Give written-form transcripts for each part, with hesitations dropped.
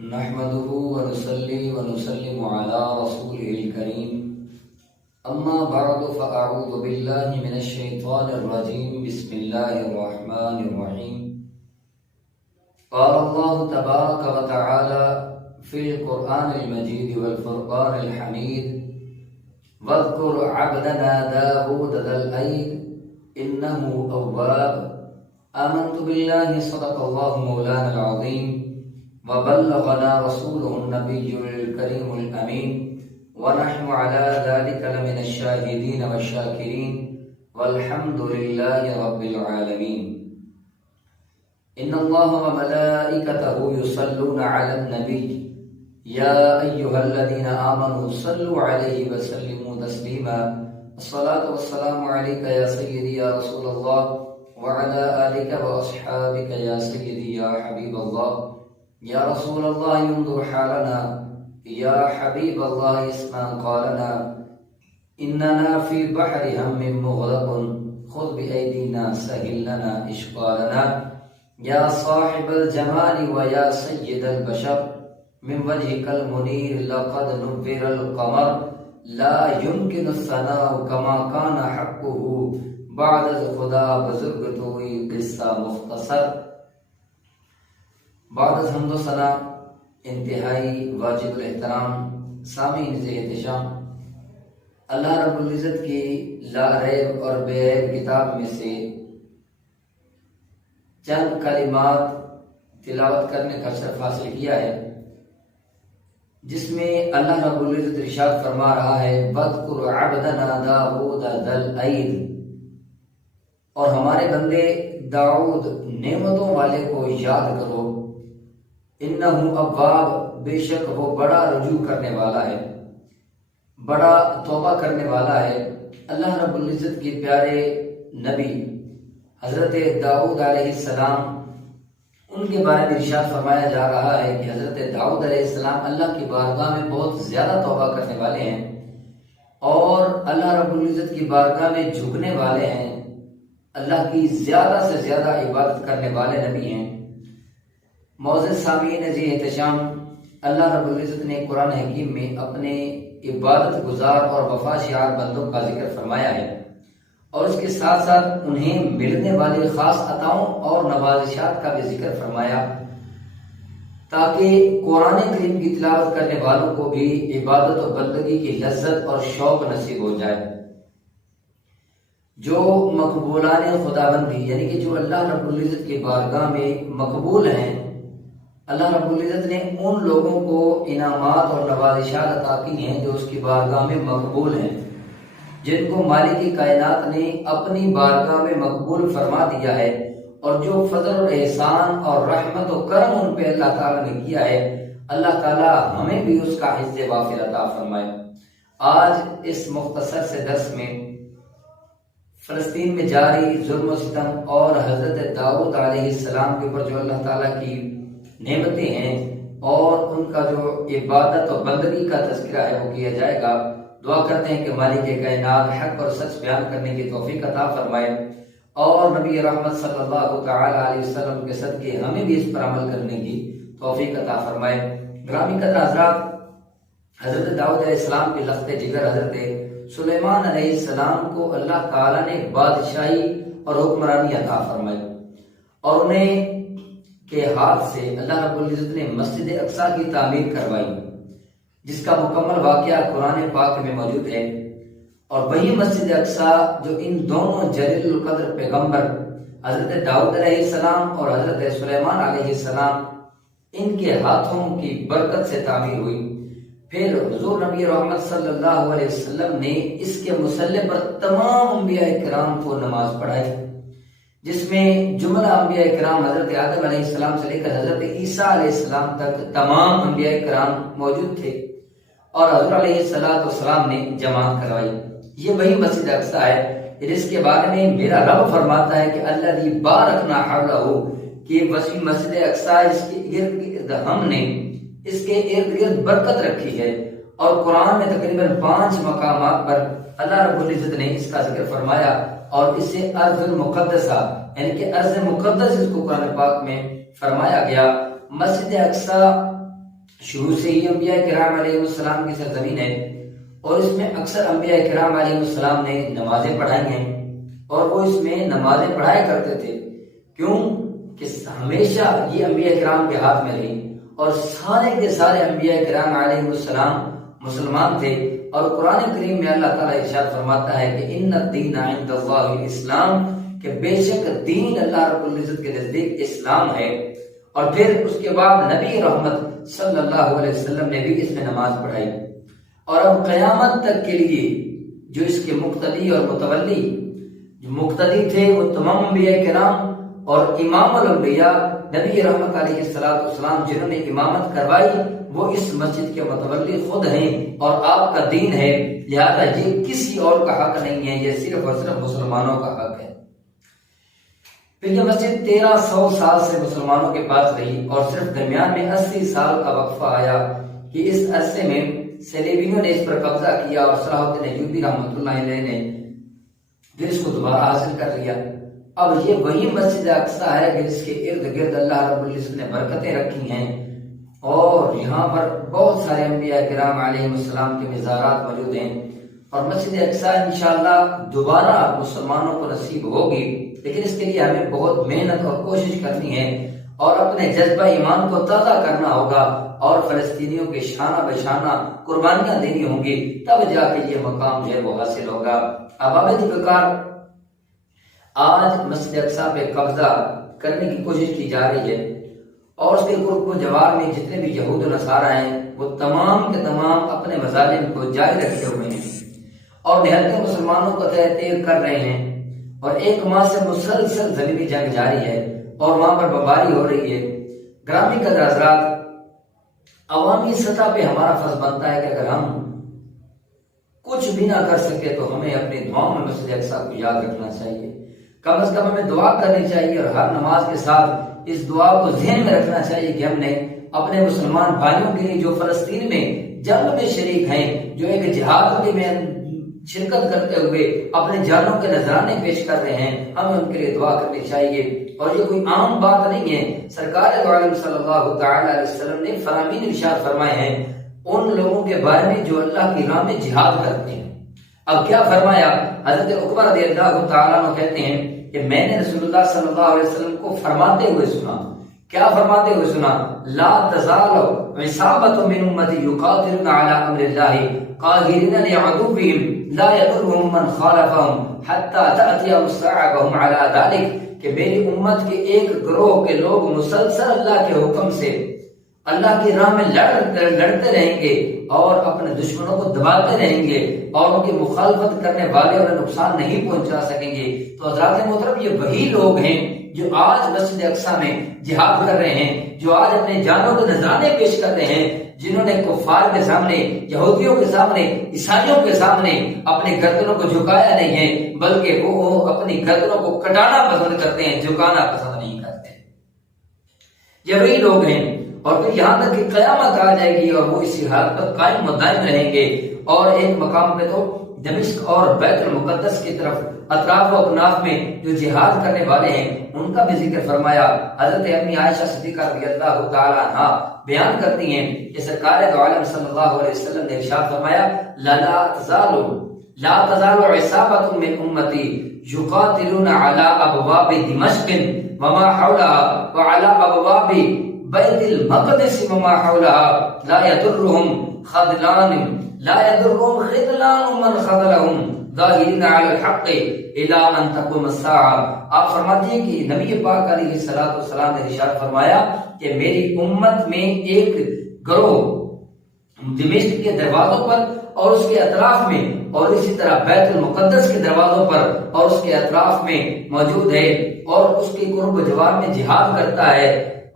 نحمده ونصلي ونسلم على رسوله الكريم أما بعد فأعوذ بالله من الشيطان الرجيم بسم الله الرحمن الرحيم قال الله تبارك وتعالى في القرآن المجيد والفرقان الحميد واذكر عبدنا داود ذا الأيد إنه أواب آمنت بالله صدق الله مولانا العظيم وبلغنا رسوله النبي الكريم الأمين ونحن على ذلك لمن الشاهدين والشاكرين والحمد لله رب العالمين إن الله وملائكته يصلون على النبي يا أيها الذين آمنوا صلوا عليه وسلموا تسليما الصلاة والسلام عليك يا سيدي يا رسول الله وعلى آلك وأصحابك يا سيدي يا حبيب الله يا رسول الله ينظر حالنا يا حبيب الله اسمع قالنا إننا في بحر هم مغرق خذ بأيدينا سهل لنا إشقالنا يا صاحب الجمال ويا سيد البشر من وجهك المنير لقد نبر القمر لا يمكن الثناء كما كان حقه بعد الخدا بزرگ توئی قصہ مختصر. بعد از حمد و ثنا انتہائی واجب الاحترام سامعین احتشام، اللہ رب العزت کی لا ریب اور بے عیب کتاب میں سے چند کلمات تلاوت کرنے کا شرف حاصل کیا ہے، جس میں اللہ رب العزت ارشاد فرما رہا ہے وَاذْكُرْ عَبْدَنَا دَاوُودَ ذَا الْأَيْدِ، اور ہمارے بندے داؤد نعمتوں والے کو یاد کرو، انہو اواب، بے شک وہ بڑا رجوع کرنے والا ہے، بڑا توبہ کرنے والا ہے. اللہ رب العزت کے پیارے نبی حضرت داؤد علیہ السلام، ان کے بارے میں ارشاد فرمایا جا رہا ہے کہ حضرت داؤد علیہ السلام اللہ کی بارگاہ میں بہت زیادہ توبہ کرنے والے ہیں اور اللہ رب العزت کی بارگاہ میں جھکنے والے ہیں، اللہ کی زیادہ سے زیادہ عبادت کرنے والے نبی ہیں. معزز سامعین احتشام، اللہ رب العزت نے قرآن حکیم میں اپنے عبادت گزار اور وفا شعار بندوں کا ذکر فرمایا ہے، اور اس کے ساتھ ساتھ انہیں ملنے والی خاص عطاؤں اور نوازشات کا بھی ذکر فرمایا، تاکہ قرآن کریم کی تلاوت کرنے والوں کو بھی عبادت و بندگی کی لذت اور شوق نصیب ہو جائے. جو مقبولان خداوندی یعنی کہ جو اللہ رب العزت کی بارگاہ میں مقبول ہیں، اللہ رب العزت نے ان لوگوں کو انعامات اور نوازشات عطا کی ہیں جو اس کی بارگاہ میں مقبول ہیں، جن کو مالک کائنات نے اپنی بارگاہ میں مقبول فرما دیا ہے، اور جو فضل و احسان اور رحمت و کرم ان پہ اللہ تعالیٰ نے کیا ہے، اللہ تعالیٰ ہمیں بھی اس کا حظ وافر عطا فرمائے. آج اس مختصر سے درس میں فلسطین میں جاری ظلم و ستم اور حضرت داؤد علیہ السلام کے اوپر جو اللہ تعالیٰ کی نعمتیں ہیں اور ان کا جو عبادت و بندگی کا تذکرہ ہے وہ کیا جائے گا. دعا کرتے ہیں کہ مالک کائنات حق اور سچ بیان کرنے کی توفیق عطا فرمائے، اور نبی رحمت صلی اللہ تعالی علیہ وسلم کے صدقے ہمیں بھی اس پر عمل کرنے کی توفیق عطا فرمائے. گرامی قدر حضرات، حضرت داؤد علیہ السلام کے لخت جگر حضرت سلیمان علیہ السلام کو اللہ تعالیٰ نے بادشاہی اور حکمرانی عطا فرمائی، اور انہیں کے ہاتھ سے اللہ رب العزت نے مسجد اقصی کی تعمیر کروائی، جس کا مکمل واقعہ قرآن پاک میں موجود ہے. اور وہی مسجد اقصی جو ان دونوں جلیل القدر پیغمبر حضرت داؤد علیہ السلام اور حضرت سلیمان علیہ السلام ان کے ہاتھوں کی برکت سے تعمیر ہوئی. پھر حضور نبی رحمت صلی اللہ علیہ وسلم نے اس کے مسلح پر تمام انبیاء کرام کو نماز پڑھائی، جس میں جملہ انبیاء کرام حضرت آدم علیہ السلام سے لے کر حضرت عیسیٰ علیہ السلام تک تمام انبیاء کرام موجود تھے، اور حضور علیہ السلام نے جماعت کروائی. یہ وہی مسجد اقصی ہے جس کے بارے میں میرا رب فرماتا ہے کہ الذی بارکنا حولہ، کہ وسیع مسجد اقصی اس کے ارد گرد ہم نے اس کے ارد گرد برکت رکھی ہے. اور قرآن میں تقریباً 5 مقامات پر اللہ رب العزت نے اس کا ذکر فرمایا، اور اسے ارض المقدسہ یعنی کہ ارض مقدس اس کو قرآن پاک میں فرمایا گیا. مسجد اقصی شروع سے ہی انبیاء کرام علیہ السلام کی سرزمین ہے، اور اس میں اکثر انبیاء کرام علیہ السلام نے نمازیں پڑھائی ہیں، اور وہ اس میں نمازیں پڑھایا کرتے تھے۔ کیوں کہ ہمیشہ یہ انبیاء کرام کے ہاتھ میں رہی، اور سارے کے سارے انبیاء کرام علیہ السلام مسلمان تھے۔ اور قرآن کریم میں اللہ تعالیٰ ارشاد فرماتا ہے کہ ان الدین عند اللہ الاسلام، کہ بے شک دین اللہ رب العزت کے نزدیک اسلام ہے۔ اور پھر اس کے بعد نبی رحمت صلی اللہ علیہ وسلم نے بھی اس میں نماز پڑھائی، اور اب قیامت تک کے لیے جو اس کے مقتدی اور متولی، جو مقتدی تھے وہ تمام انبیاء کرام، اور امام الانبیاء نبی رحمت علیہ السلام جنہوں نے امامت کروائی وہ اس مسجد کے متولی خود ہیں، اور آپ کا دین ہے، لہذا یہ کسی اور کا حق نہیں ہے، یہ صرف اور صرف مسلمانوں کا حق ہے۔ پھر یہ مسجد 1300 سال سے مسلمانوں کے پاس رہی، اور صرف درمیان میں 80 سال کا وقفہ آیا کہ اس عرصے میں صلیبیوں نے اس پر قبضہ کیا، اور صلاح الدین ایوبی رحمۃ اللہ علیہ نے پھر اس کو دوبارہ حاصل کر لیا۔ اب یہ وہی مسجد اقصی ہے کہ جس کے ارد گرد اللہ رب العزت نے برکتیں رکھی ہیں، اور یہاں پر بہت سارے انبیاء کرام علیہ السلام کے مزارات موجود ہیں، اور مسجد اقصی انشاءاللہ دوبارہ مسلمانوں کو نصیب ہوگی، لیکن اس کے لیے ہمیں بہت محنت اور کوشش کرنی ہے، اور اپنے جذبہ ایمان کو تازہ کرنا ہوگا، اور فلسطینیوں کے شانہ بشانہ قربانیاں دینی ہوں گی، تب جا کے یہ مقام جو ہے وہ حاصل ہوگا۔ اب ابد بکار آج مسجد اقصی پہ قبضہ کرنے کی کوشش کی جا رہی ہے، اور اس کے قرب و جوار میں جتنے بھی یہود و نصارہ ہیں وہ تمام کے تمام اپنے مظالم کو جاری رکھے ہوئے ہیں، اور نہایت مسلمانوں کو تیر کر رہے ہیں، اور 1 ماہ سے مسلسل زمینی جنگ جاری ہے، اور وہاں پر بمباری ہو رہی ہے۔ گرامی قدر حضرات، عوامی سطح پہ ہمارا فرض بنتا ہے کہ اگر ہم کچھ بھی نہ کر سکے تو ہمیں اپنی دعاؤں میں مسجد اقصی کو یاد رکھنا چاہیے، کم از کم ہمیں دعا کرنی چاہیے، اور ہر نماز کے ساتھ اس دعا کو ذہن میں رکھنا چاہیے کہ ہم نے اپنے مسلمان بھائیوں کے لیے جو فلسطین میں جنگ میں شریک ہیں، جو ایک جہاد میں شرکت کرتے ہوئے اپنے جانوں کے نذرانے پیش کر رہے ہیں، ہمیں ان کے لیے دعا کرنی چاہیے۔ اور یہ کوئی عام بات نہیں ہے، سرکار دو عالم صلی اللہ تعالی علیہ وسلم نے فرامین ارشاد فرمائے ہیں ان لوگوں کے بارے میں جو اللہ کی راہ میں جہاد کرتے ہیں۔ اب کیا فرمایا؟ حضرت عقبہ رضی اللہ تعالیٰ عنہ کہتے ہیں کہ میں نے رسول اللہ صلی اللہ علیہ وسلم کو فرماتے ہوئے سنا۔ کیا فرماتے ہوئے سنا؟ لا تزال عصابۃ من امتی یقاتلون علی امر اللہ قاہرین لعدوهم لا یضرهم من خالفهم حتی تأتی الساعة وهم علی ذلک، کہ میری امت کے ایک گروہ کے لوگ مسلسل اللہ کے حکم سے اللہ کی راہ میں لڑتے رہیں گے، اور اپنے دشمنوں کو دباتے رہیں گے، اور ان کی مخالفت کرنے والے انہیں نقصان نہیں پہنچا سکیں گے۔ تو حضرات محترم، یہ وہی لوگ ہیں جو آج مسجد اقصی میں جہاد کر رہے ہیں، جو آج اپنے جانوں کے نذرانے پیش کر رہے ہیں، جنہوں نے کفار کے سامنے، یہودیوں کے سامنے، عیسائیوں کے سامنے اپنی گردنوں کو جھکایا نہیں ہے، بلکہ وہ اپنی گردنوں کو کٹانا پسند کرتے ہیں، جھکانا پسند نہیں کرتے۔ یہ وہی لوگ ہیں، اور پھر یہاں تک کہ قیامت آ جائے گی اور وہ اسی حالت پر قائم و دائم رہیں گے۔ اور ایک مقام پہ تو دمشق اور بیت المقدس کی طرف اطراف و اکناف میں جو جہاد کرنے والے ہیں ان کا بھی ذکر فرمایا۔ حضرت امی عائشہ صدیقہ رضی اللہ تعالی عنہا بیان کرتی ہیں کہ سرکار دو عالم صلی اللہ علیہ وسلم نے ارشاد فرمایا لا تزال عصابۃ من امتی یقاتلون علی ابواب دمشق وما حولها وعلى ابواب بیت المقدس وما حولها لا يضرهم خذلان من خذلهم ظاہرین علی الحق الی ان تقوم الساعہ۔ آپ فرماتے ہیں کہ نبی پاک علیہ السلام نے ارشاد فرمایا کہ میری امت میں ایک گروہ دمشق کے دروازوں پر اور اس کے اطراف میں، اور اسی طرح بیت المقدس کے دروازوں پر اور اس کے اطراف میں موجود ہے، اور اس کے قرب و جوار میں جہاد کرتا ہے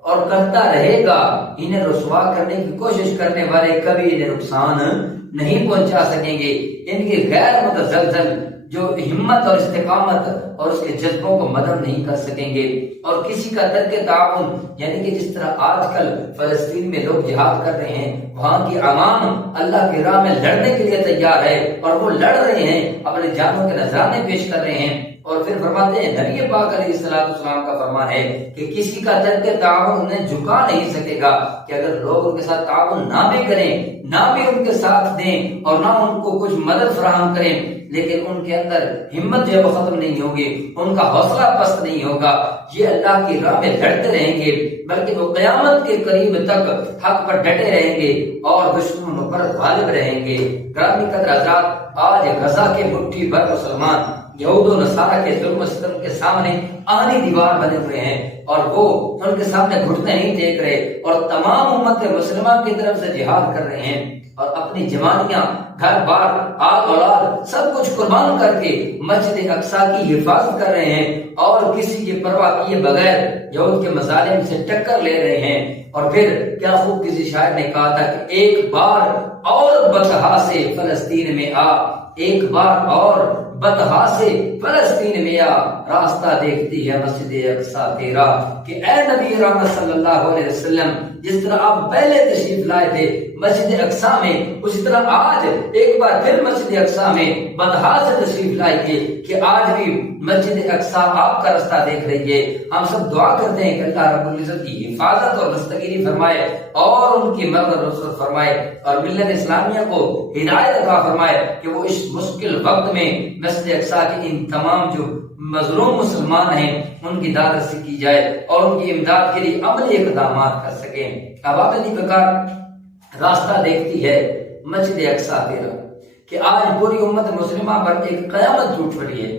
اور کرتا رہے گا۔ انہیں رسوا کرنے کی کوشش کرنے والے کبھی انہیں نقصان نہیں پہنچا سکیں گے۔ ان کے غیر متزلزل جو ہمت اور استقامت اور اس کے جذبوں کو مدد نہیں کر سکیں گے۔ اور کسی کا ترک تعاون، یعنی کہ جس طرح آج کل فلسطین میں لوگ جہاد کر رہے ہیں، وہاں کی عوام اللہ کی راہ میں لڑنے کے لیے تیار ہے اور وہ لڑ رہے ہیں، اپنے جانوں کے نذرانے پیش کر رہے ہیں۔ اور پھر فرماتے ہیں نبی پاک علیہ السلام کا فرمان ہے کہ کسی کا ترک تعاون انہیں جھکا نہیں سکے گا، کہ اگر لوگ ان کے ساتھ تعاون نہ بھی کریں، نہ بھی ان کے ساتھ دیں اور نہ ان کو کچھ مدد فراہم کریں، لیکن ان کے اندر ہمت جو ہے وہ ختم نہیں ہوگی، ان کا حوصلہ پست نہیں ہوگا، یہ اللہ کی راہ میں لڑتے رہیں گے، بلکہ وہ قیامت کے قریب تک حق پر ڈٹے رہیں گے اور دشمنوں پر غالب رہیں گے۔ گرامی قدر حضرات، آج غزہ کے مٹھی بھر مسلمان یہود و نصارہ کے ظلم و ستم کے سامنے آہنی دیوار بنے ہوئے ہیں اور وہ ان کے سامنے گھٹنے نہیں ٹیک رہے اور تمام امت مسلمہ کی طرف سے جہاد کر رہے ہیں اور اپنی جوانیاں، گھر بار، آل اولاد سب کچھ قربان کر کے مسجد اقصیٰ کی حفاظت کر رہے ہیں اور کسی کی پرواہ کیے بغیر یہود کے مظالم سے ٹکر لے رہے ہیں۔ اور پھر کیا خوب کسی شاعر نے کہا تھا کہ ایک بار اور بطحا سے فلسطین میں آ، ایک بار اور بطحا سے فلسطین میں آ، راستہ دیکھتی ہے مسجد اقصیٰ تیرا۔ کہ اے نبی رحمت صلی اللہ علیہ وسلم، جس طرح آپ پہلے تشریف لائے تھے مسجد اقصیٰ میں، اسی طرح آج ایک بار پھر مسجد اقصیٰ میں بطحا سے تشریف لائیے کہ آج بھی مسجد اقصیٰ آپ کا راستہ دیکھ رہی ہے۔ ہم سب دعا کرتے ہیں کہ اللہ رب العزت کی حفاظت اور دستگیری فرمائے اور ان کی مدد اور نصرت فرمائے اور ملت اسلامیہ کو ہدایت عطا فرمائے کہ وہ اس مشکل وقت میں مسجد اقصیٰ کے ان تمام جو مظلوم مسلمان ہیں ان کی داد رسی کی جائے اور ان کی امداد کے لیے عملی اقدامات کر سکیں۔ اب آبادی بکار راستہ دیکھتی ہے مسجد اقصیٰ تیرا، کہ آج پوری امت مسلمہ پر ایک قیامت ٹوٹ پڑی ہے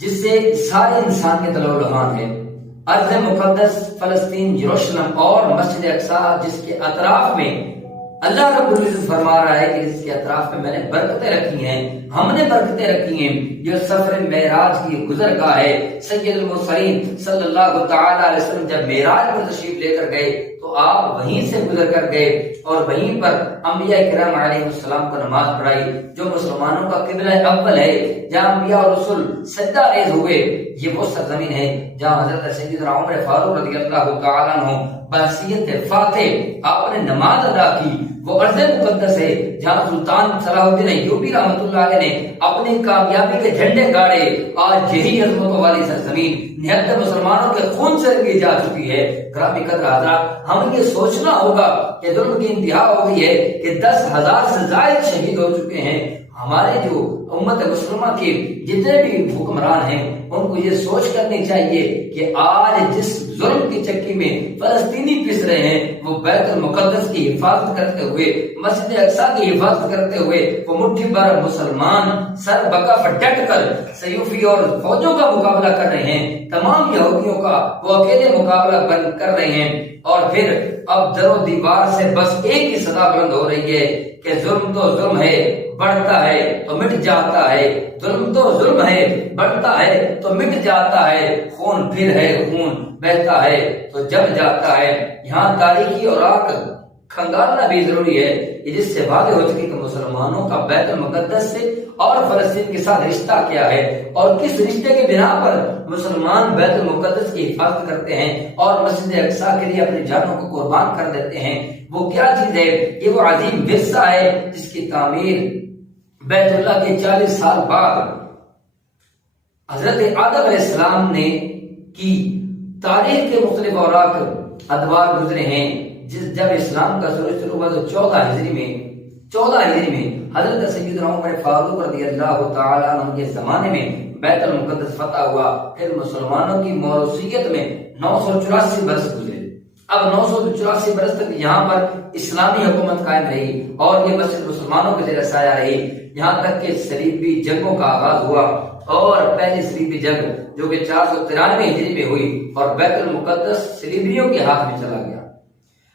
جس سے سارے انسان کے دل و لہان ہے۔ ارض مقدس فلسطین، یروشلم اور مسجد اقصیٰ جس کے اطراف میں اللہ رب العزت فرما رہا ہے کہ اس کے اطراف میں میں نے برکتیں رکھی ہیں، ہم نے برکتیں رکھی ہیں۔ جو سفر معراج کی گزرگاہ ہے، سید المرسلین صلی اللہ تعالی علیہ وسلم جب معراج پر تشریف لے کر گئے تو آپ وہیں سے گزر کر گئے اور وہیں پر انبیاء کرام علیہ السلام کو نماز پڑھائی، جو مسلمانوں کا قبلہ اول ہے، جہاں انبیاء اور رسول سجدہ ریز ہوئے۔ یہ وہ سرزمین ہے جہاں حضرت سیدنا عمر فاروق رضی اللہ تعالیٰ عنہ بحیثیت فاتح آپ نے نماز ادا کی۔ وہ ارض مقدس ہے جہاں سلطان صلاح الدین ایوبی رحمۃ اللہ علیہ نے اپنی کامیابی کے جھنڈے گاڑے۔ آج یہی عظمتوں والی سرزمین نہایت مسلمانوں کے خون سے رنگی جا چکی ہے۔ گرامی قدر حضرات، ہمیں یہ سوچنا ہوگا کہ ظلم کی انتہا ہو گئی ہے کہ 10,000 سے زائد شہید ہو چکے ہیں۔ ہمارے جو امت مسلمہ کے جتنے بھی حکمران ہیں ان کو یہ سوچ کرنی چاہیے کہ آج جس ظلم کی چکی میں فلسطینی پس رہے ہیں وہ بیت المقدس کی حفاظت کرتے ہوئے، مسجد اقصیٰ کی حفاظت کرتے ہوئے وہ مٹھی بھر مسلمان سر بکف ڈٹ کر سیوفی اور فوجوں کا مقابلہ کر رہے ہیں، تمام یہودیوں کا وہ اکیلے مقابلہ کر رہے ہیں۔ اور پھر اب در و دیوار سے بس ایک ہی صدا بلند ہو رہی ہے کہ ظلم تو ظلم ہے، بڑھتا ہے تو مٹ جاتا ہے، ظلم تو ظلم ہے، بڑھتا ہے تو مٹ جاتا ہے، خون پھر ہے خون بہتا ہے تو جم جاتا ہے۔ یہاں تاریخی اور آگ کھنگالنا بھی ضروری ہے، جس سے واضح ہو چکی کہ مسلمانوں کا بیت المقدس سے اور فلسطین کے ساتھ رشتہ کیا ہے اور کس رشتے کی بنا پر مسلمان بیت المقدس کی حفاظت کرتے ہیں اور مسجد اقصیٰ کے لیے اپنی جانوں کو قربان کر دیتے ہیں۔ وہ کیا چیز ہے؟ یہ وہ عظیم ورثہ ہے جس کی تعمیر بیت اللہ کے 40 سال بعد حضرت آدم علیہ السلام نے کی۔ تاریخ کے مختلف اوراق ادوار گزرے ہیں، جب اسلام کا سورج شروع ہوا تو 14 ہجری میں حضرت سیدنا عمر فاروق رضی اللہ تعالیٰ عنہ کے زمانے میں بیت المقدس فتح ہوا۔ پھر مسلمانوں کی موروثیت میں 984 برس گزرے۔ اب 984 برس تک یہاں پر اسلامی حکومت قائم رہی اور یہ مسجد مسلمانوں کے زیر سایہ رہی، یہاں تک کہ صلیبی جنگوں کا آغاز ہوا اور پہلی صلیبی جنگ جو کہ 493 ہجری میں ہوئی اور بیت المقدس صلیبیوں کے ہاتھ میں چلا گیا۔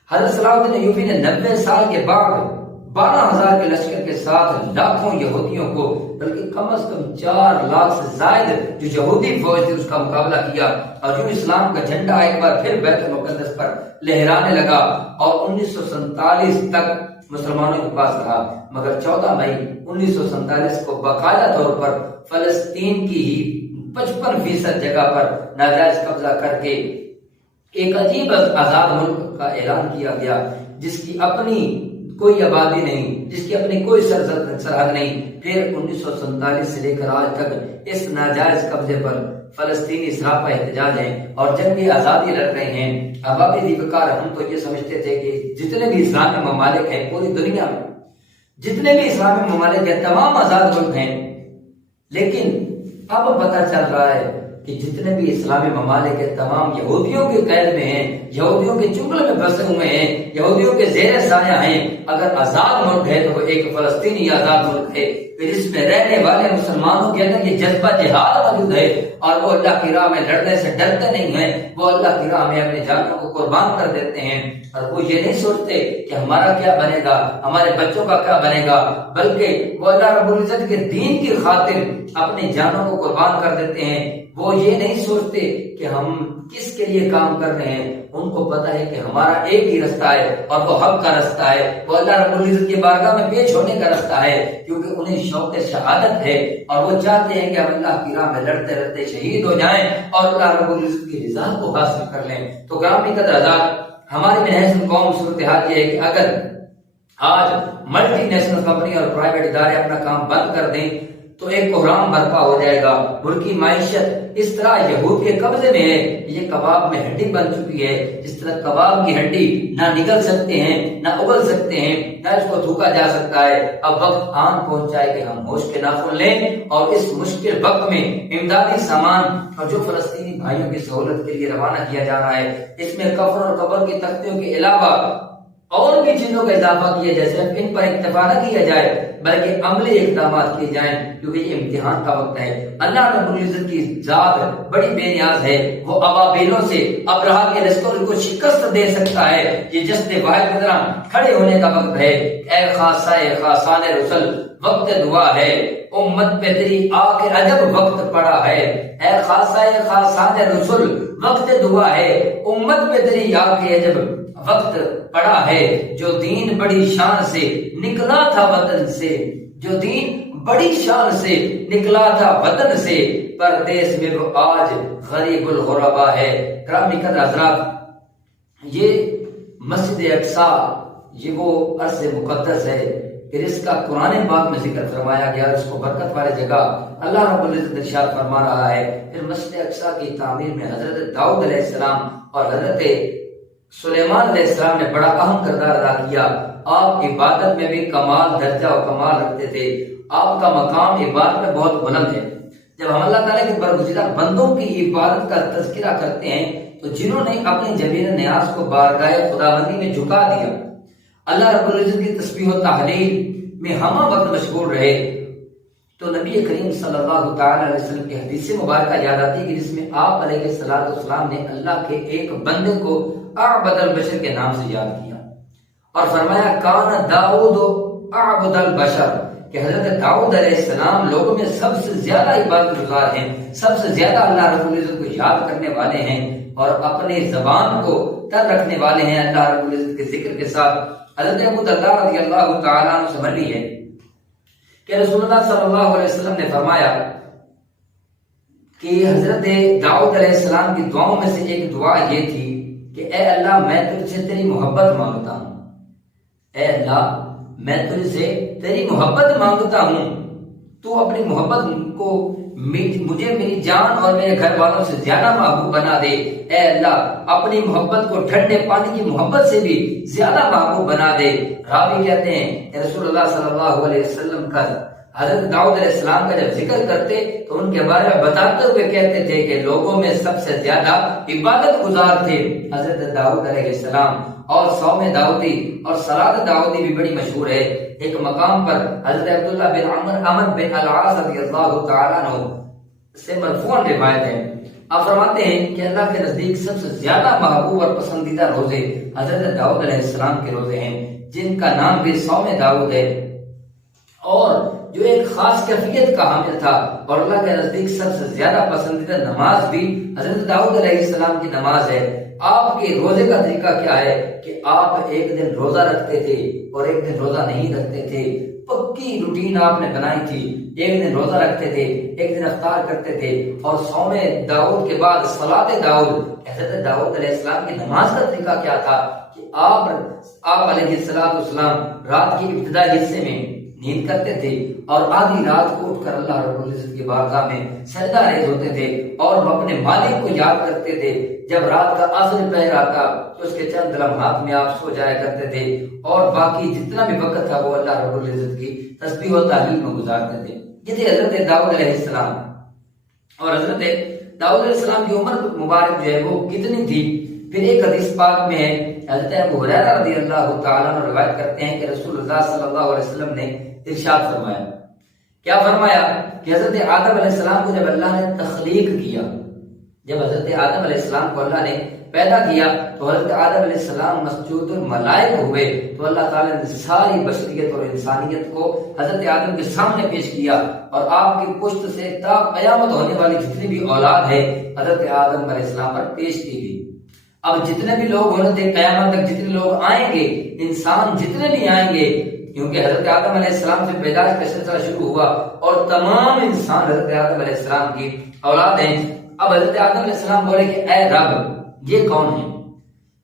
حضرت صلاح الدین ایوبی نے 90 سال کے بعد 12,000 کے لشکر کے ساتھ لاکھوں یہودیوں کو، بلکہ کم از کم 4 لاکھ سے زائد جو یہودی فوج تھی اس کا مقابلہ کیا اور جو اسلام کا جھنڈا ایک بار پھر بیت المقدس پر لہرانے لگا اور 1947 تک مسلمانوں کے پاس رہا، مگر 14 مئی 1947 کو باقاعدہ طور پر فلسطین کی ہی 55% جگہ پر ناجائز قبضہ کر کے ایک عجیب آزاد ملک کا اعلان کیا گیا، جس کی اپنی کوئی آبادی نہیں، جس کی اپنی کوئی سرحد نہیں۔ پھر 1947 سے لے کر آج تک اس ناجائز قبضے پر فلسطینی سراپا احتجاج ہیں اور جنگی آزادی لڑ رہے ہیں۔ ابابی دیوکار ہم تو یہ سمجھتے تھے کہ جتنے بھی اسلامی ممالک ہیں پوری دنیا میں، جتنے بھی اسلامی ممالک ہیں تمام آزاد ملک ہیں، لیکن اب پتہ چل رہا ہے کہ جتنے بھی اسلامی ممالک ہیں تمام یہودیوں کے قید میں ہیں، یہودیوں کے چنگل میں پھنسے ہوئے ہیں، یہودیوں کے زیر سایہ ہیں۔ اگر آزاد ملک ہے تو وہ ایک فلسطینی آزاد ملک ہے، جس میں رہنے والے مسلمانوں کے اندر یہ جذبہ جہاد موجود ہے اور وہ اللہ کی راہ میں لڑنے سے ڈرتے نہیں ہیں، وہ اللہ کی راہ میں اپنی جانوں کو قربان کر دیتے ہیں، اور وہ یہ نہیں سوچتے کہ ہمارا کیا بنے گا، ہمارے بچوں کا کیا بنے گا، بلکہ وہ اللہ رب العزت کے دین کی خاطر اپنی جانوں کو قربان کر دیتے ہیں۔ وہ یہ نہیں سوچتے کہ ہم کس کے لیے کام کر رہے ہیں، ان کو پتا ہے کہ ہمارا ایک ہی رستہ ہے اور وہ حق کا رستہ ہے، وہ اللہ رب العزت کی بارگاہ میں پیش ہونے کا رستہ ہے، کیونکہ انہیں شوق شہادت ہے اور وہ چاہتے ہیں کہ ہم اللہ کی راہ میں لڑتے لڑتے شہید ہو جائیں اور اللہ رب العزت کی رضا کو حاصل کر لیں۔ تو گرامی قدر حضرات، ہماری بنحیث قوم صورتحال یہ ہے کہ اگر آج ملٹی نیشنل کمپنی اور پرائیویٹ ادارے اپنا کام بند کر دیں تو ایک کوہرام برپا ہو جائے گا۔ ملکی معیشت اس طرح یہود کے قبضے میں ہے، یہ کباب میں ہڈی بن چکی ہے، جس طرح کباب کی ہڈی نہ نگل سکتے ہیں، نہ اگل سکتے ہیں، نہ اس کو تھوکا جا سکتا ہے۔ اب وقت آن پہنچا ہے کہ ہم ہوش کے ناخن لیں اور اس مشکل وقت میں امدادی سامان اور جو فلسطینی بھائیوں کی سہولت کے لیے روانہ کیا جا رہا ہے، اس میں کفن اور قبر کی تختیوں کے علاوہ اور بھی چیزوں کا اضافہ کیا جائے، صرف ان پر اکتفا نہ کیا جائے بلکہ عملی اقدامات کیے جائیں، کیونکہ یہ امتحان کا وقت ہے۔ اللہ رب العزت کی ذات بڑی بے نیاز ہے، وہ ابابیلوں سے ابرہہ کے لشکر کو شکست دے سکتا ہے۔ یہ جسد واحد کی طرح کھڑے ہونے کا وقت ہے۔ اے خاصہ خاصان رسل، وقت دعا ہے، امت پہ تیری آ کے عجب وقت پڑا ہے۔ اے خاصہ خاصان رسل، وقت دعا ہے، امت پہ تیری آ کے عجب وقت پڑا ہے۔ جو دین بڑی شان سے نکلا تھا وطن سے، جو دین بڑی شان سے نکلا تھا وطن سے، پردیس میں وہ آج غریب الغربا ہے۔ گرامی قدر حضرات، یہ مسجد اقصی یہ وہ عرض مقدس ہے کہ جس کا قرآن پاک میں ذکر فرمایا گیا، اس کو برکت والی جگہ اللہ رب العزت ارشاد فرما رہا ہے۔ پھر مسجد اقصی کی تعمیر میں حضرت داؤد علیہ السلام اور حضرت سلیمان علیہ السلام نے بڑا اہم کردار ادا کیا۔ آپ عبادت میں بھی کمال درجہ و کمال رکھتے تھے، آپ کا مقام عبادت میں بہت بلند ہے۔ جب ہم اللہ تعالیٰ کے برگزیدہ بندوں کی عبادت کا تذکرہ کرتے ہیں تو جنہوں نے اپنے جبین نیاز کو بارگاہ خداوندی میں جھکا دیا، اللہ رب العزت کی تسبیح و تحلیل میں ہمہ وقت مشغول رہے، تو نبی کریم صلی اللہ تعالی علیہ وسلم کی حدیث مبارکہ یاد آتی ہے کہ جس میں آپ علیہ السلام نے اللہ کے ایک بندے کو اعبد البشر کے نام سے یاد کیا اور فرمایا کان داؤد اعبد البشر، کہ حضرت داؤد علیہ السلام لوگوں میں سب سے زیادہ عبادت گزار ہیں، سب سے زیادہ اللہ رب العزت کو یاد کرنے والے ہیں اور اپنے زبان کو تر رکھنے والے ہیں اللہ رب العزت کے ذکر کے ساتھ۔ حضرت ابو درداء رضی اللہ تعالیٰ عنہ سے مروی ہے کہ رسول اللہ صلی اللہ علیہ وسلم نے فرمایا کہ حضرت داؤد علیہ السلام کی دعاؤں میں سے ایک دعا یہ تھی کہ اے اللہ میں تجھ سے تیری محبت مانگتا ہوں، اے اللہ میں تجھ سے تیری محبت مانگتا ہوں، تو اپنی محبت کو مجھے میری جان اور میرے گھر والوں سے زیادہ محبوب بنا دے۔ اے اللہ اپنی محبت کو ٹھنڈے پانی کی محبت سے بھی زیادہ محبوب بنا دے۔ راوی کہتے ہیں کہ رسول اللہ صلی اللہ علیہ وسلم کا حضرت داؤد علیہ السلام کا جب ذکر کرتے تو ان کے بارے میں بتاتے ہوئے کہتے تھے کہ لوگوں میں سب سے زیادہ عبادت گزار تھے حضرت داؤد علیہ السلام، اور صوم داؤدی اور صلاۃ داؤدی بھی بڑی مشہور ہے۔ ایک مقام پر حضرت عبداللہ بن عمرو بن العاص رضی اللہ تعالیٰ عنہ سے مرفوعاً روایت ہے، آپ فرماتے ہیں کہ اللہ کے نزدیک سب سے زیادہ محبوب اور پسندیدہ روزے حضرت داؤد علیہ السلام کے روزے ہیں، جن کا نام بھی صوم داؤد ہے، اور جو ایک خاص کیفیت کا حامل تھا، اور اللہ کے نزدیک سب سے زیادہ پسندیدہ نماز بھی حضرت داؤد علیہ السلام کی نماز ہے۔ آپ کے روزے کا طریقہ کیا ہے کہ آپ ایک دن روزہ رکھتے تھے اور ایک دن روزہ نہیں رکھتے تھے، پکی روٹین آپ نے بنائی تھی، ایک دن روزہ رکھتے تھے، ایک دن افطار کرتے تھے، اور صوم داؤد کے بعد صلاۃ داؤد، حضرت داؤد علیہ السلام کی نماز کا طریقہ کیا تھا کہ آپ علیہ السلام رات کی ابتدائی حصے میں نیند کرتے تھے اور آدھی رات کو اٹھ کر اللہ رب العزت کی بارگاہ میں سجدہ ریز ہوتے تھے اور وہ اپنے مالک کو یاد کرتے تھے۔ جب رات کا آخری پہر آتا تو اس کے چند لمحات میں آپ سو جایا کرتے تھے اور باقی جتنا بھی وقت تھا وہ اللہ رب العزت کی تسبیح و تحلیل میں گزارتے تھے۔ یہ تھے حضرت داؤد علیہ السلام۔ اور حضرت داؤد علیہ السلام کی عمر مبارک جو ہے وہ کتنی تھی؟ پھر ایک حدیث پاک میں ہے، حضرت ابو ہریرہ رضی اللہ تعالیٰ عنہ روایت کرتے ہیں کہ رسول اللہ صلی اللہ علیہ وسلم نے ارشاد فرمایا، کیا فرمایا کہ حضرت آدم علیہ السلام کو جب اللہ نے تخلیق کیا، جب حضرت آدم علیہ السلام کو اللہ نے پیدا کیا تو حضرت آدم علیہ السلام مسجود الملائک ہوئے، تو اللہ تعالیٰ نے ساری بشریت اور انسانیت کو حضرت آدم کے سامنے پیش کیا، اور آپ کی پشت سے تا قیامت ہونے والی جتنی بھی اولاد ہے حضرت آدم علیہ السلام پر پیش کی گئی۔ اب جتنے بھی لوگ ہونے تھے قیامت تک جتنے لوگ آئیں گے، انسان جتنے بھی آئیں گے، کیونکہ حضرت آدم علیہ السلام سے پیدائش کا سلسلہ شروع ہوا اور تمام انسان حضرت آدم علیہ السلام کی اولاد ہیں۔ اب حضرت آدم علیہ السلام بولے کہ اے رب یہ کون ہے؟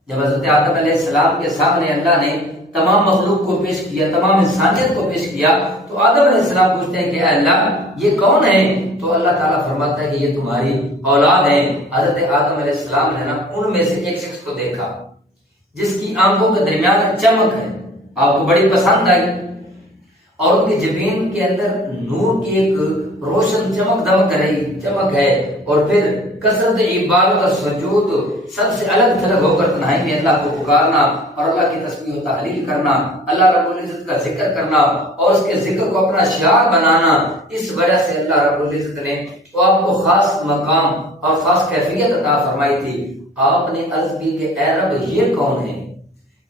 جب حضرت آدم علیہ السلام کے سامنے اللہ نے تمام مخلوق کو پیش کیا، تمام انسانیت کو پیش کیا، تو آدم علیہ السلام پوچھتے ہیں کہ اے اللہ یہ کون ہے؟ تو اللہ تعالیٰ فرماتا ہے کہ یہ تمہاری اولاد ہے۔ حضرت آدم علیہ السلام نے ان میں سے ایک شخص کو دیکھا جس کی آنکھوں کے درمیان چمک ہے، آپ کو بڑی پسند آئی، اور ان کی جبین کے اندر نور کی ایک روشن چمک دمک رہی چمک ہے، اور پھر کثرت عبادت اور سجود، سب سے الگ تھلگ ہو کر تنہائی میں اللہ کو پکارنا اور اللہ کی تسبیح و تحلیل کرنا، اللہ رب العزت کا ذکر کرنا اور اس کے ذکر کو اپنا شعار بنانا، اس وجہ سے اللہ رب العزت نے وہ آپ کو خاص مقام اور خاص کیفیت عطا فرمائی تھی۔ آپ نے عرض کی کہ اے رب یہ کون ہے؟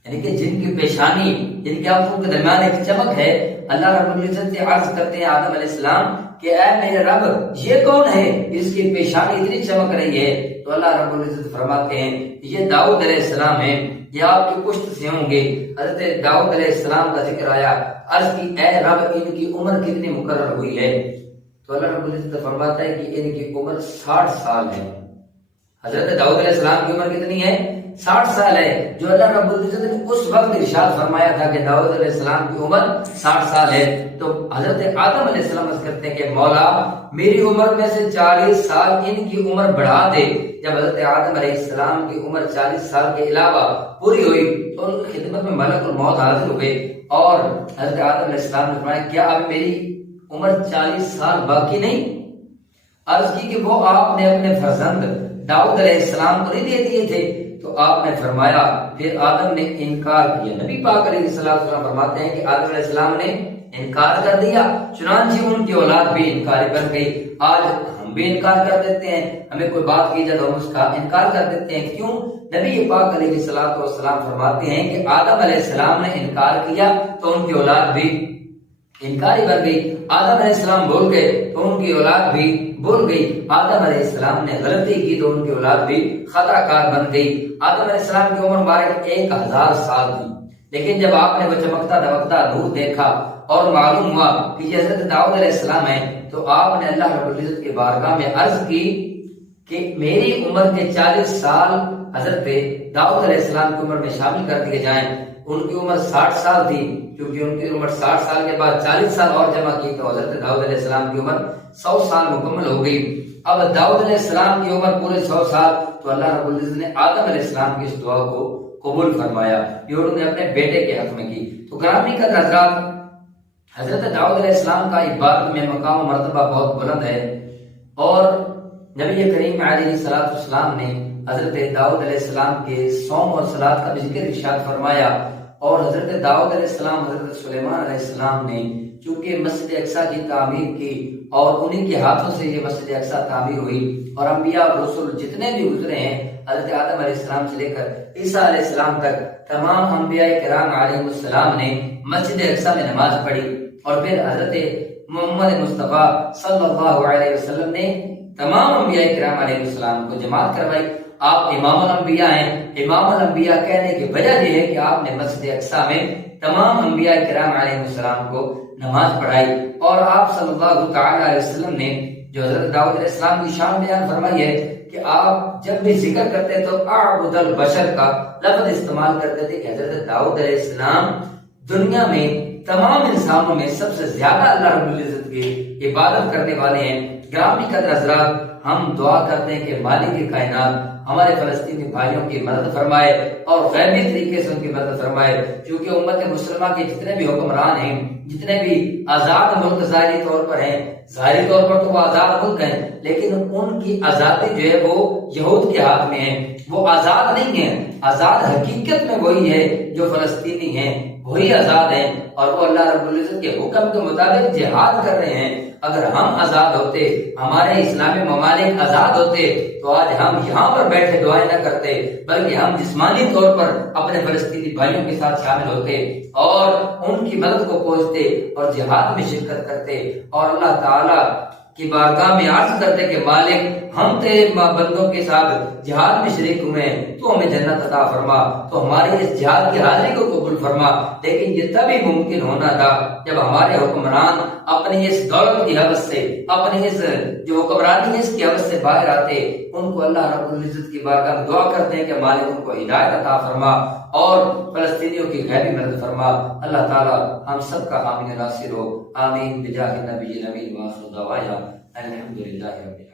یعنی کہ جن کی پیشانی، جن کی آنکھوں کے درمیان ایک چمک ہے، اللہ رب العزت سے عرض کرتے ہیں آدم علیہ السلام کہ اے میرے رب یہ کون ہے اس کی پیشانی اتنی چمک رہی ہے؟ تو اللہ رب العزت فرماتے ہیں یہ داؤد علیہ السلام ہیں، یہ آپ کی پشت سے ہوں گے۔ حضرت داؤد علیہ السلام کا ذکر آیا، عرض کی اے رب ان کی عمر کتنی مقرر ہوئی ہے؟ تو اللہ رب العزت فرماتا ہے کہ ان کی عمر 60 سال ہے۔ حضرت داؤد علیہ السلام کی عمر کتنی ہے؟ 60 سال ہے، جو اللہ رب العزت نے اس وقت ارشاد فرمایا تھا کہ داؤد علیہ السلام کی عمر 60 سال ہے۔ تو حضرت آدم علیہ السلام عرض کرتے ہیں کہ مولا میری عمر میں سے 40 سال ان کی عمر بڑھا دے۔ جب حضرت آدم علیہ السلام کی عمر 40 سال کے علاوہ پوری ہوئی تو ان کی خدمت میں ملک الموت حاضر ہوئے، اور حضرت آدم علیہ السلام نے فرمایا کیا اب میری عمر 40 سال باقی نہیں؟ عرض کی کہ وہ آپ نے اپنے فرزند داؤد علیہ السلام کو نہیں دے دیے تھے؟ تو آپ نے فرمایا، پھر آدم نے انکار کیا۔ نبی پاک علیہ السلام فرماتے ہیں کہ آدم علیہ السلام نے انکار کر دیا، چنانچہ ان کی اولاد بھی انکاری بن گئی۔ آج ہم بھی انکار کر دیتے ہیں، ہمیں کوئی بات کی جائے تو ہم اس کا انکار کر دیتے ہیں۔ کیوں؟ نبی پاک علیہ السلام فرماتے ہیں کہ آدم علیہ السلام نے انکار کیا تو ان کی اولاد بھی انکاری بن گئی۔ آدم علیہ السلام بول گئے تو ان کی اولاد بھی بول گئی۔ آدم علیہ السلام نے غلطی کی تو ان کی اولاد بھی خطا کار بن گئی۔ آدم علیہ السلام کی عمر مبارک 1000 سال تھی، لیکن جب آپ نے وہ چمکتا دمکتا نور دیکھا اور معلوم ہوا کہ یہ حضرت داؤد علیہ السلام ہے، تو آپ نے اللہ رب العزت کی بارگاہ میں عرض کی کہ میری عمر کے 40 سال حضرت داؤد علیہ السلام کی عمر میں شامل کر دیے جائیں۔ ان کی عمر 60 سال تھی، کیونکہ ان کی عمر 60 سال کے بعد 40 سال اور جمع کی تو حضرت داؤد علیہ السلام کی عمر 100 سال مکمل ہو گئی۔ اب داؤد علیہ السلام کی عمر پورے 100 سال، تو اللہ رب العزت نے آدم علیہ السلام کی اس دعا کو قبول فرمایا، یہ انہوں نے اپنے بیٹے کے حق میں کی۔ تو گرامی کا حضرات، حضرت داؤد علیہ السلام کا عبادت میں مقام و مرتبہ بہت بلند ہے، اور نبی کریم علیہ السلام نے حضرت داؤد علیہ السلام کے صوم اور صلاۃ کا بھی ذکر ارشاد فرمایا۔ اور حضرت داؤد علیہ السلام، حضرت سلیمان علیہ السلام نے چونکہ مسجد اقصیٰ کی تعمیر کی اور انہی کے ہاتھوں سے یہ مسجد اقصیٰ تعمیر ہوئی، اور انبیاء اور رسول جتنے بھی گزرے ہیں حضرت آدم علیہ السلام سے لے کر عیسیٰ علیہ السلام تک، تمام انبیاء کرام علیہ السلام نے مسجد اقصیٰ میں نماز پڑھی، اور پھر حضرت محمد مصطفیٰ صلی اللہ علیہ وسلم نے تمام انبیاء کرام علیہ السلام کو جماعت کروائی۔ آپ امام الانبیاء ہیں۔ امام الانبیاء کہنے کی وجہ یہ ہے کہ آپ نے مسجد اقصی میں تمام انبیاء کرام علیہ السلام کو نماز پڑھائی، اور آپ صلی اللہ تعالی علیہ وسلم نے جو حضرت داؤد علیہ السلام کی شان بیان فرمائی ہے کہ آپ جب بھی ذکر کرتے تو اعبد البشر کا لفظ استعمال کرتے تھے، کہ حضرت داؤد علیہ السلام دنیا میں تمام انسانوں میں سب سے زیادہ اللہ رب العزت کی عبادت کرنے والے ہیں۔ گرامی قدر حضرات، ہم دعا کرتے ہیں کہ مالک کائنات ہمارے فلسطینی بھائیوں کی مدد فرمائے اور غیبی طریقے سے ان کی مدد فرمائے، کیونکہ امت مسلمہ کے جتنے بھی حکمران ہیں، جتنے بھی آزاد ملک ظاہری طور پر ہیں، ظاہری طور پر تو وہ آزاد ملک ہیں، لیکن ان کی آزادی جو ہے وہ یہود کے ہاتھ میں ہے، وہ آزاد نہیں ہیں۔ آزاد حقیقت میں وہی ہے جو فلسطینی ہیں، وہی آزاد ہیں، اور وہ اللہ رب العزت کے حکم کے مطابق جہاد کر رہے ہیں۔ اگر ہم آزاد ہوتے، ہمارے اسلامی ممالک آزاد ہوتے، تو آج ہم یہاں پر بیٹھے دعائیں نہ کرتے، بلکہ ہم جسمانی طور پر اپنے فلسطینی بھائیوں کے ساتھ شامل ہوتے اور ان کی مدد کو پہنچتے اور جہاد میں شرکت کرتے، اور اللہ تعالی کی بارگاہ میں عرض کرتے کہ مالک ہم تیرے بندوں کے ساتھ جہاد میں شریک ہوئے ہیں، تو ہمیں جنت عطا فرما، تو ہماری اس جہاد کی حاضری کو قبول فرما۔ لیکن یہ تبھی ممکن ہونا تھا جب ہمارے حکمران اپنی اس دولت کی حوث سے، اپنی اس جو حکمرانی ہے اس کی حوث سے باہر آتے۔ ان کو اللہ رب العزت کی بارگاہ میں دعا کرتے ہیں کہ مالک ان کو ہدایت عطا فرما اور فلسطینیوں کی غیبی مدد فرما۔ اللہ تعالی ہم سب کا حامی ناصر ہو، آمین بجاہ نبی نبی وآخر دعوانا الحمدللہ رب العالمین۔